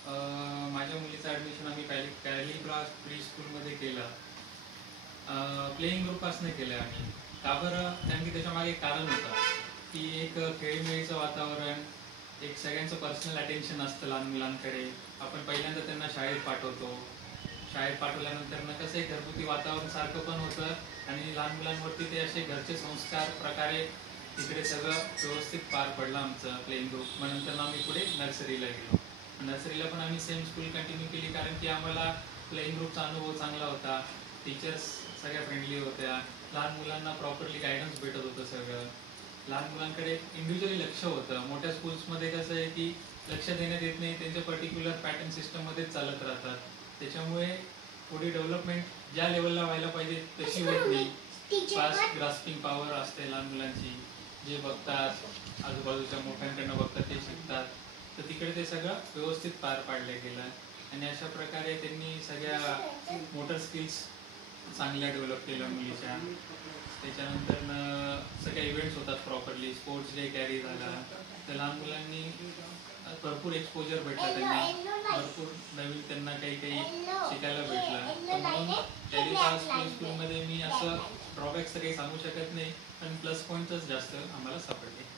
अ, माझ्या मुलीचं ॲडमिशन आम्ही कॅली क्लास प्री स्कूलमध्ये केलं. प्लेइंग ग्रुपपासून केलं आम्ही. का बरं? कारण की त्याच्यामागे एक कारण होतं की एक खेळीमेळीचं वातावरण, एक सगळ्यांचं पर्सनल अटेन्शन असतं लहान मुलांकडे. आपण पहिल्यांदा त्यांना शाळेत पाठवतो. शाळेत पाठवल्यानंतर ना कसं एक घरगुती वातावरण सारखं पण होतं आणि लहान मुलांवरती ते असे घरचे संस्कार प्रकारे तिकडे सगळं व्यवस्थित पार पडलं आमचं प्लेइंग ग्रुप. मग नंतर आम्ही पुढे नर्सरीला गेलो. नर्सरीला पण आम्ही सेम स्कूल कंटिन्यू केली कारण की आम्हाला प्लेइंग ग्रुपचा अनुभव चांगला होता. टीचर्स सगळ्या फ्रेंडली होत्या. लहान मुलांना प्रॉपरली गायडन्स भेटत होतं सगळं. लहान मुलांकडे इंडिव्हिज्युअली लक्ष होतं. मोठ्या स्कूल्समध्ये कसं आहे की लक्ष देण्यात येत नाही, त्यांच्या पर्टिक्युलर पॅटर्न सिस्टममध्येच चालत राहतात. त्याच्यामुळे थोडी डेव्हलपमेंट ज्या लेवलला व्हायला पाहिजे तशी होत नाही. फास्ट ग्रास्पिंग पॉवर असते लहान मुलांची. जे बघतात आजूबाजूच्या मोठ्यांकडनं बघतात ते शिकतात. तर तिकडे ते सगळं व्यवस्थित पार पाडलं गेलं आणि अशा प्रकारे त्यांनी सगळ्या मोटर स्किल्स चांगल्या डेव्हलप केल्या मुलीच्या. त्याच्यानंतर सगळ्या इव्हेंट्स होतात प्रॉपरली. स्पोर्ट्स डे कॅरी झाला तर लहान मुलांनी भरपूर एक्सपोजर भेटला त्यांना. भरपूर नवीन त्यांना काही काही शिकायला भेटलं. तर म्हणून कॅरी क्लास स्कूलमध्ये मी असं ड्रॉबॅक्स तर काही सांगू शकत नाही, पण प्लस पॉईंटच जास्त आम्हाला सापडले.